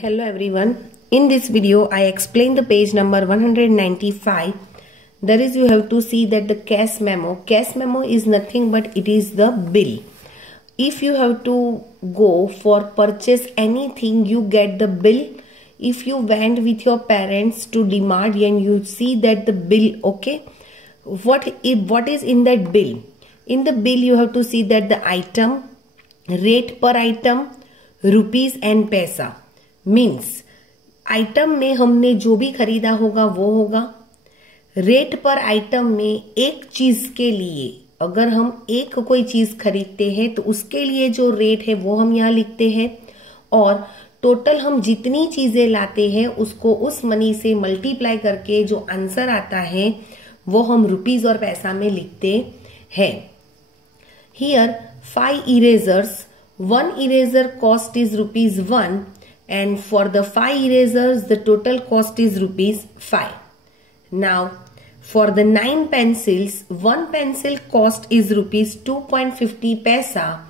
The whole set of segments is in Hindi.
Hello everyone. In this video I explain the page number 195. There is you have to see that the cash memo. Cash memo is nothing but it is the bill. If you have to go for purchase anything, you get the bill. If you went with your parents to DMart and you see that the bill, okay, what is in that bill? In the bill you have to see that the item, rate per item, rupees and पैसा. मीन्स आइटम में हमने जो भी खरीदा होगा वो होगा. रेट पर आइटम में एक चीज के लिए अगर हम एक कोई चीज खरीदते हैं तो उसके लिए जो रेट है वो हम यहाँ लिखते हैं, और टोटल हम जितनी चीजें लाते हैं उसको उस मनी से मल्टीप्लाई करके जो आंसर आता है वो हम रुपीज और पैसा में लिखते हैं. Here 5 erasers, 1 eraser cost is rupees 1 and for the 5 erasers the total cost is rupees 5. Now for the 9 pencils, 1 pencil cost is rupees 2.50 paisa.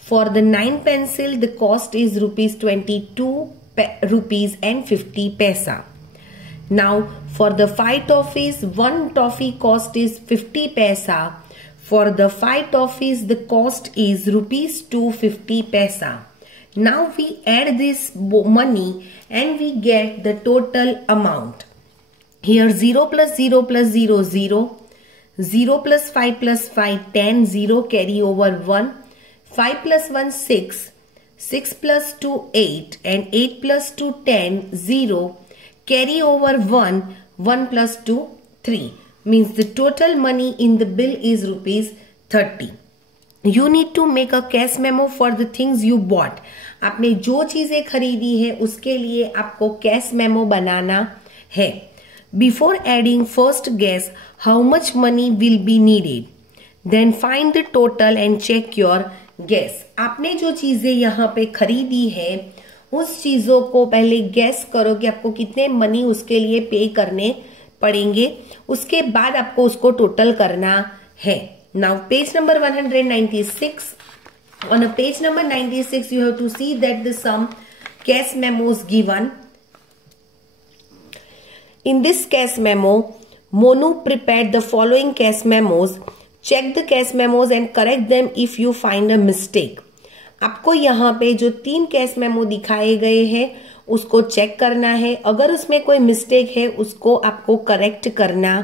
For the 9 pencil the cost is rupees 22 rupees and 50 paisa. Now for the 5 toffees, 1 toffee cost is 50 paisa. For the 5 toffees, the cost is rupees 250 paisa. Now we add this money and we get the total amount. Here 0 plus 0 plus 0, 0. 0 plus 5 plus 5, 10, 0 carry over 1. 5 plus 1, 6. 6 plus 2, 8. And 8 plus 2, 10, 0. Carry over 1. 1 plus 2, 3. Means the total money in the bill is rupees 30. You need to make a cash memo for the things you bought. आपने जो चीजें खरीदी है उसके लिए आपको कैश मेमो बनाना है. Before adding, first guess how much money will be needed. Then find the total and check your guess. आपने जो चीजें यहाँ पे खरीदी है उस चीजों को पहले गैस करो कि आपको कितने मनी उसके लिए पे करने पड़ेंगे. उसके बाद आपको उसको टोटल करना है. Now page number 196. On a page number 96 you have to see that the some cash memos given. In this cash memo, Monu prepared the following cash memos. Check the cash memos and correct them if you find a mistake. आपको यहाँ पे जो 3 कैश मेमो दिखाए गए हैं उसको चेक करना है. अगर उसमें कोई मिस्टेक है उसको आपको करेक्ट करना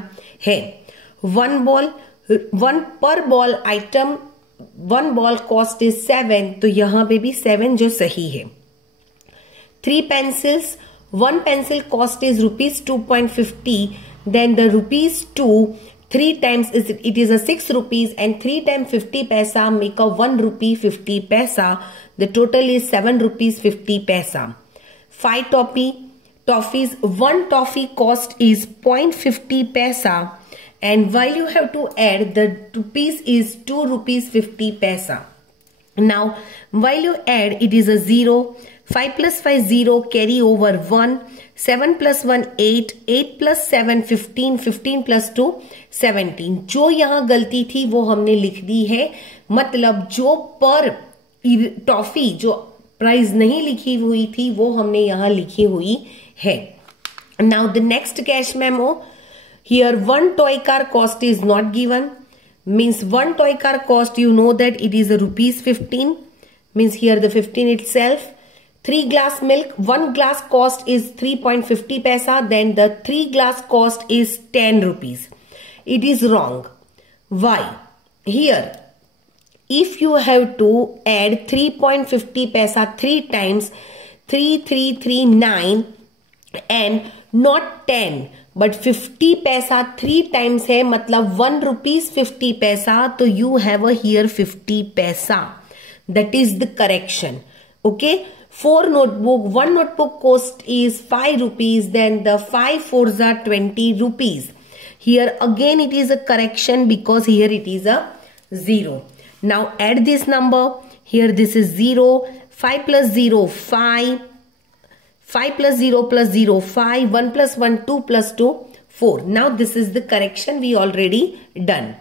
है. 1 पर ball item, 1 ball cost is 7, तो यहाँ पे भी 7 जो सही है. 3 pencils, 1 pencil cost is rupees 2.50, then the rupees 2 3 times it is a 6 rupees and 3 times 50 paisa make a 1 rupee 50 paisa. The total is 7 rupees 50 paisa. 5 toffees, 1 toffee cost is 0.50 paisa, and while you have to add the rupees is 2 rupees 50 paisa. Now while you add it is a 0. 5 plus 5 0 carry over 1. 7 plus 1 8. 8 plus 7 15. 15 plus 2 17. जो यहाँ गलती थी वो हमने लिख दी है. मतलब जो पर टॉफी जो प्राइस नहीं लिखी हुई थी वो हमने यहाँ लिखी हुई है. Now the next cash memo. Here 1 toy car cost is not given. Means 1 toy car cost, you know that it is a rupees 15. Means here the 15 itself. 3 glass milk, 1 glass cost is 3.50 paisa, then the 3 glass cost is 10 rupees. It is wrong. Why? Here, if you have to add 3.50 paisa 3 times, 3339 and not 10 but 50 paisa 3 times है, मतलब 1 rupees 50 paisa, तो you have a here 50 paisa. That is the correction. Okay. 4 notebook, 1 notebook cost is 5 rupees, then the 5 fours are 20 rupees. Here again it is a correction because here it is a 0. Now add this number. Here this is 0. 5 plus 0 5. 5 plus 0 plus 0 5. 1 plus 1 2 plus 2 4. Now this is the correction we already done.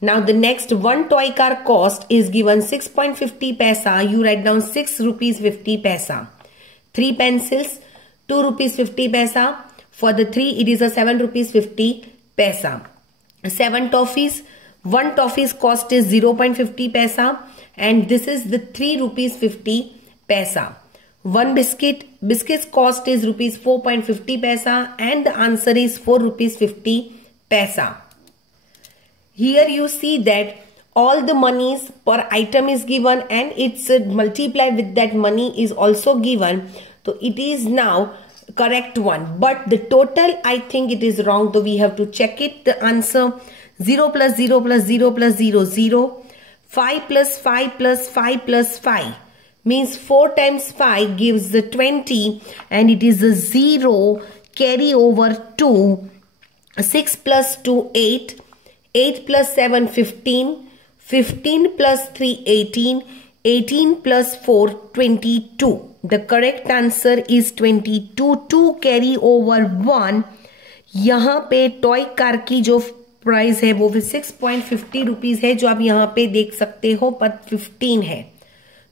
Now the next 1 toy car cost is given 6.50 paisa. You write down 6 rupees 50 paisa. 3 pencils. 2 rupees 50 paisa. For the 3, it is a 7 rupees 50 paisa. 7 toffees. 1 toffee's cost is 0.50 paisa, and this is the 3 rupees 50 paisa. 1 biscuit's cost is rupees 4.50 paisa, and the answer is 4 rupees 50 paisa. Here you see that all the monies per item is given and it's multiplied with that money is also given. So it is now correct one, but the total I think it is wrong, so we have to check it. The answer 0 plus 0 plus 0 plus 0, 0. 5 plus 5 plus 5 plus 5 means 4 times 5 gives the 20, and it is a 0 carry over 2. 6 plus 2 8. 8 plus 7 15. 15 plus 3 18. 18 plus 4 22. The correct answer is 22. 2 carry over 1. यहाँ पे टॉय कार की जो प्राइस है वो 6.50 रुपीज है, जो आप यहाँ पे देख सकते हो, पर 15 है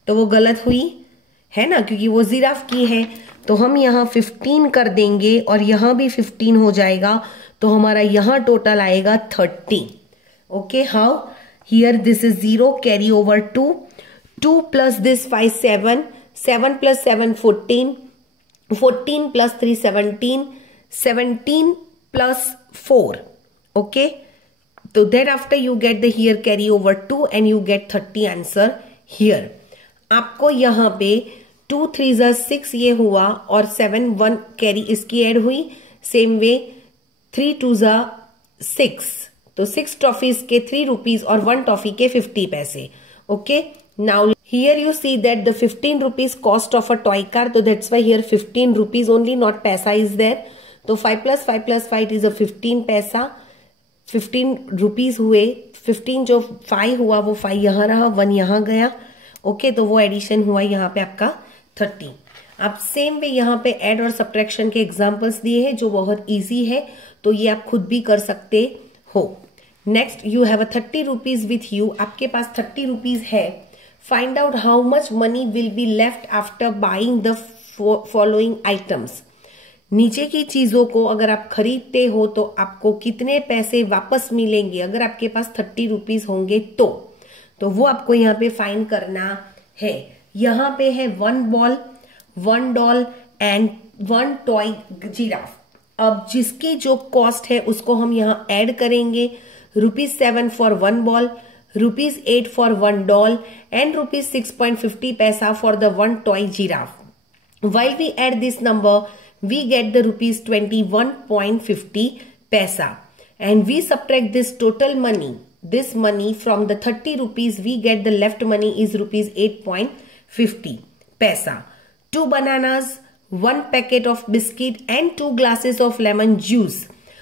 तो वो गलत हुई है ना, क्योंकि वो जिराफ की है। तो हम यहाँ 15 कर देंगे और यहाँ भी 15 हो जाएगा, तो हमारा यहाँ टोटल आएगा 30. Okay, how? Here this is 0 carry over 2. 2 plus this 5 7. 7 plus 7 14. 14 plus 3 17. 17 plus 4. Okay, so thereafter you get the here carry over 2 and you get 30 answer here. आपको यहाँ पे 2 3 6 ये हुआ और 7 1 कैरी इसकी ऐड हुई. सेम वे 3 2 6, तो 6 टॉफीज के 3 रुपीज और 1 टॉफी के 50 पैसे. Okay, now here you see that the 15 rupees cost of a toy car, so that's why here 15 rupees only, not paisa is there. तो 5 plus 5 plus 5 is a 15 पैसा. 15 रुपीज हुए. 15 जो 5 हुआ वो 5 यहाँ रहा, 1 यहाँ गया. ओके, तो वो एडिशन हुआ यहाँ पे आपका 30. आप सेम वे यहाँ पे ऐड और सब्ट्रैक्शन के एग्जांपल्स दिए हैं जो बहुत इजी है, तो ये आप खुद भी कर सकते हो. Next, you have a 30 rupees with you. आपके पास 30 रुपीज है. Find out how much money will be left after buying the following items. नीचे की चीजों को अगर आप खरीदते हो तो आपको कितने पैसे वापस मिलेंगे अगर आपके पास 30 रुपीज होंगे तो वो आपको यहाँ पे फाइंड करना है. यहाँ पे है 1 ball, 1 doll and 1 toy giraffe. अब जिसकी जो कॉस्ट है उसको हम यहाँ ऐड करेंगे. ₹7 for 1 ball, ₹8 for 1 doll and ₹6.50 पैसा for the 1 toy giraffe. While we add this number, we get the ₹21.50 paisa, and we subtract this total money, this money from the 30 rupees, we get the left money is ₹8.50 paisa. 2 bananas, 1 packet of biscuit and 2 glasses of lemon juice.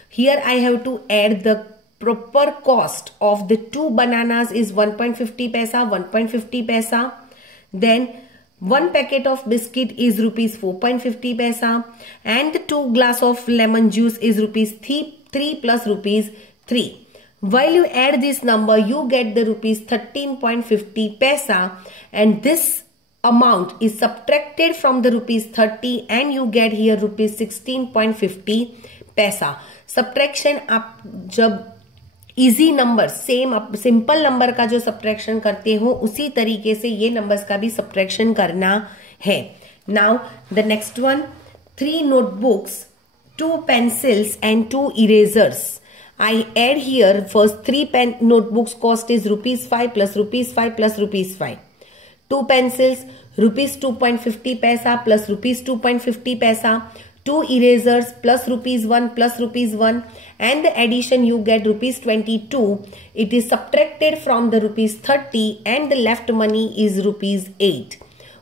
Here I have to add the proper cost of the 2 bananas is 1.50 paisa, 1.50 paisa. Then 1 packet of biscuit is ₹4.50 paisa, and the 2 glass of lemon juice is ₹3 plus ₹3. While you add this number, you get the ₹13.50 paisa, and this amount is subtracted from the ₹30 and you get here ₹16.50 paisa. Subtraction आप जब easy number same simple number का जो सब्ट्रैक्शन करते हो उसी तरीके से ये नंबर्स का भी सब्ट्रैक्शन करना है. Now the next one, 3 notebooks, 2 pencils and 2 erasers. I add here first 3 notebooks cost is ₹5 plus ₹5 plus ₹5. 2 pencils ₹2.50 paisa plus ₹2.50 paisa. 2 erasers plus ₹1 plus ₹1, and the addition you get ₹22. It is subtracted from the ₹30 and the left money is ₹8.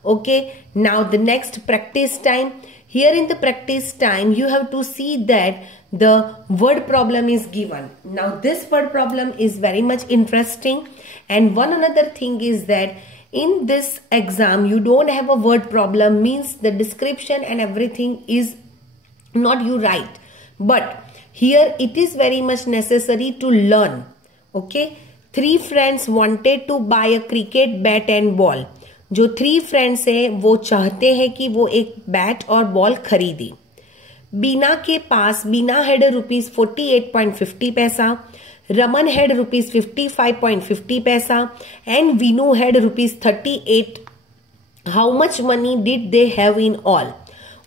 Okay, now the next practice time. Here in the practice time you have to see that the word problem is given. Now this word problem is very much interesting, and one another thing is that in this exam you don't have a word problem, means the description and everything is not you write, but here it is very much necessary to learn. Okay, 3 friends wanted to buy a cricket bat and ball. जो 3 फ्रेंड्स है वो चाहते हैं कि वो एक बैट और बॉल खरीदे. बीना के पास, बीना हैड ₹48.50 पैसा, रमन हैड ₹55.50 पैसा and Veenu had ₹38। How much money did they have in all?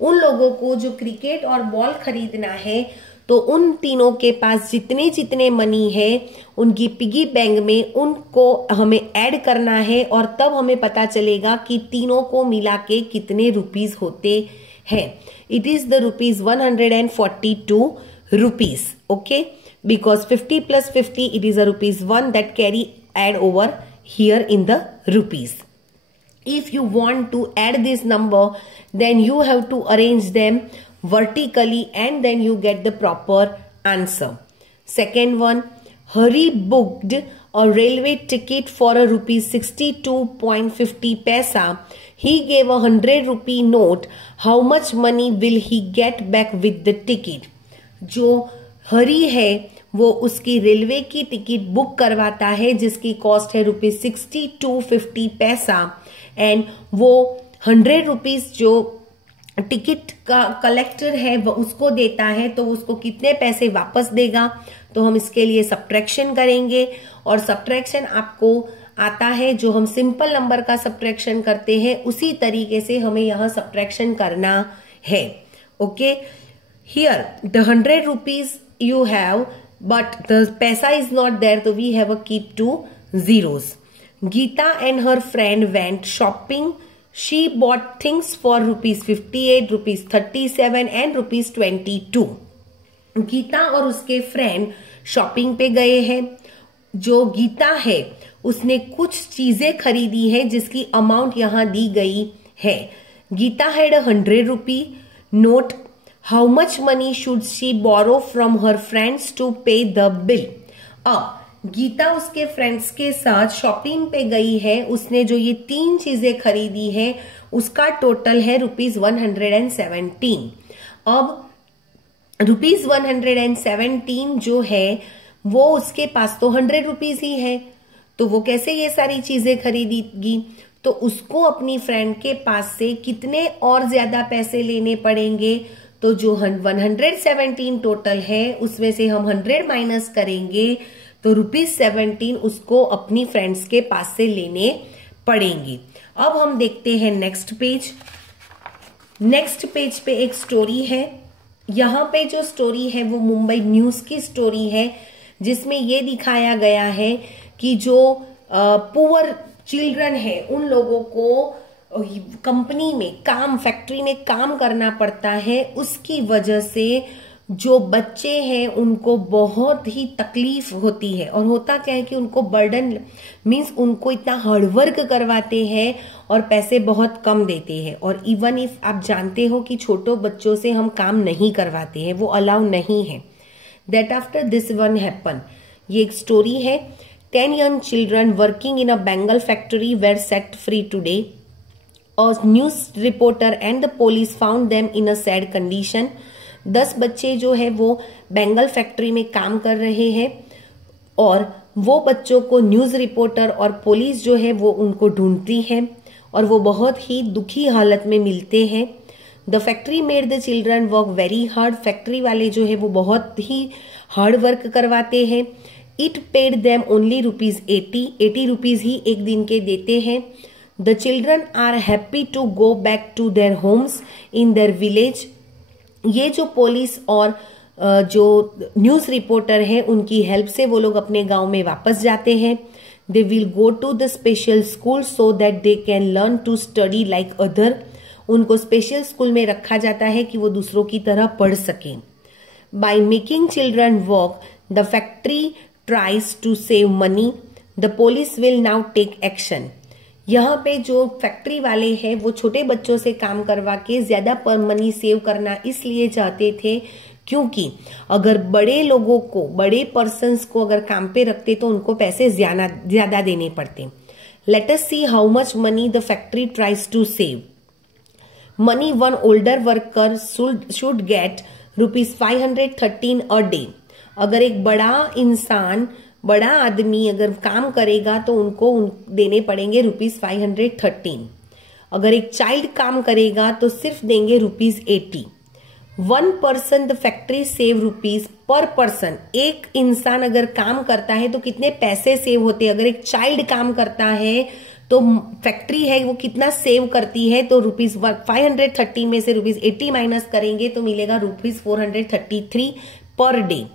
उन लोगों को जो क्रिकेट और बॉल खरीदना है, तो उन तीनों के पास जितने जितने मनी है उनकी पिगी बैंक में, उनको हमें ऐड करना है और तब हमें पता चलेगा कि तीनों को मिला के कितने रुपीस होते हैं। It is the ₹142 okay, because 50 + 50 it is a ₹1 that carry add over here in the rupees. If you want to add this number, then you have to arrange them vertically and then you get the proper answer. Second one, Hari booked a railway ticket for a ₹62.50 paisa. He gave a ₹100 note. How much money will he get back with the ticket? जो हरी है वो उसकी रेलवे की टिकट बुक करवाता है जिसकी कॉस्ट है ₹62.50 पैसा एंड वो ₹100 जो टिकट का कलेक्टर है वो उसको देता है, तो उसको कितने पैसे वापस देगा? तो हम इसके लिए सब्ट्रैक्शन करेंगे और सब्ट्रैक्शन आपको आता है, जो हम सिंपल नंबर का सब्ट्रैक्शन करते हैं उसी तरीके से हमें यहां सब्ट्रैक्शन करना है। Okay, here the ₹100 you have but the paisa is not there, so we have a keep 2 zeros. Geeta and her friend went shopping. She bought things for ₹58, ₹37 and ₹22. Gita और उसके फ्रेंड शॉपिंग पे गए हैं। जो गीता है उसने कुछ चीजें खरीदी है जिसकी अमाउंट यहां दी गई है। Gita had ₹100 note. How much money should she borrow from her friends to pay the bill? अब गीता उसके फ्रेंड्स के साथ शॉपिंग पे गई है, उसने जो ये 3 चीजें खरीदी है उसका टोटल है ₹117। अब ₹117 जो है वो उसके पास तो ₹100 ही है, तो वो कैसे ये सारी चीजें खरीदेगी? तो उसको अपनी फ्रेंड के पास से कितने और ज्यादा पैसे लेने पड़ेंगे? तो जो 117 टोटल है उसमें से हम 100 माइनस करेंगे तो ₹17 उसको अपनी फ्रेंड्स के पास से लेने पड़ेंगे। अब हम देखते हैं नेक्स्ट पेज। नेक्स्ट पेज पे एक स्टोरी है। यहाँ पे जो स्टोरी है वो मुंबई न्यूज की स्टोरी है, जिसमें ये दिखाया गया है कि जो पुअर चिल्ड्रन है उन लोगों को कंपनी में काम, फैक्ट्री में काम करना पड़ता है, उसकी वजह से जो बच्चे हैं उनको बहुत ही तकलीफ होती है। और होता क्या है कि उनको बर्डन मीन्स उनको इतना हार्डवर्क करवाते हैं और पैसे बहुत कम देते हैं। और इवन इफ आप जानते हो कि छोटो बच्चों से हम काम नहीं करवाते हैं, वो अलाउ नहीं है। That after this one happen, ये एक स्टोरी है। 10 young children working in a Bengal factory were set free today. A news reporter and the police found them in a sad condition. 10 बच्चे जो है वो बेंगल फैक्ट्री में काम कर रहे हैं और वो बच्चों को न्यूज रिपोर्टर और पुलिस जो है वो उनको ढूंढती है और वो बहुत ही दुखी हालत में मिलते हैं। The factory made the children work very hard. Factory वाले जो है वो बहुत ही हार्ड वर्क करवाते हैं। इट पेड देम ओनली ₹80 ही एक दिन के देते हैं। The children are happy to go back to their homes in their village. ये जो पुलिस और जो न्यूज रिपोर्टर है उनकी हेल्प से वो लोग अपने गांव में वापस जाते हैं। They will go to the special school so that they can learn to study like other. उनको स्पेशल स्कूल में रखा जाता है कि वो दूसरों की तरह पढ़ सकें। By making children work, the factory tries to save money. The police will now take action. यहाँ पे जो फैक्ट्री वाले हैं वो छोटे बच्चों से काम करवा के ज्यादा मनी सेव करना इसलिए चाहते थे क्योंकि अगर बड़े लोगों को, बड़े पर्सन्स को अगर काम पे रखते तो उनको पैसे ज्यादा देने पड़ते। Let us see how much money the factory tries to save. Money one older worker should get ₹513 a day. अगर एक बड़ा इंसान, बड़ा आदमी अगर काम करेगा तो उनको देने पड़ेंगे ₹513। अगर एक चाइल्ड काम करेगा तो सिर्फ देंगे ₹80। 1 person the factory save rupees per person. एक इंसान अगर काम करता है तो कितने पैसे सेव होते हैं। अगर एक चाइल्ड काम करता है तो फैक्ट्री है वो कितना सेव करती है, तो रुपीज 530 में से रुपीज 80 माइनस करेंगे तो मिलेगा रुपीज 433 पर डे।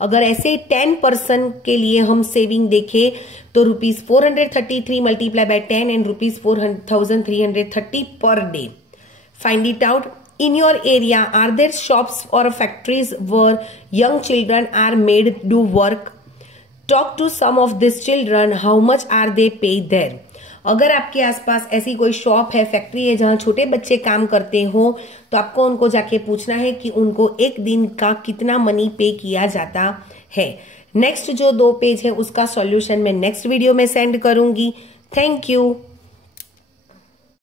अगर ऐसे 10% के लिए हम सेविंग देखें तो rupees 433 multiply by 10 and rupees 4330 per day. Find it out. In your area, are there shops or factories where young children are made to do work? Talk to some of these children. How much are they paid there? अगर आपके आसपास ऐसी कोई शॉप है, फैक्ट्री है जहां छोटे बच्चे काम करते हो, तो आपको उनको जाके पूछना है कि उनको एक दिन का कितना मनी पे किया जाता है। नेक्स्ट जो 2 पेज है उसका सॉल्यूशन मैं नेक्स्ट वीडियो में सेंड करूंगी। Thank you.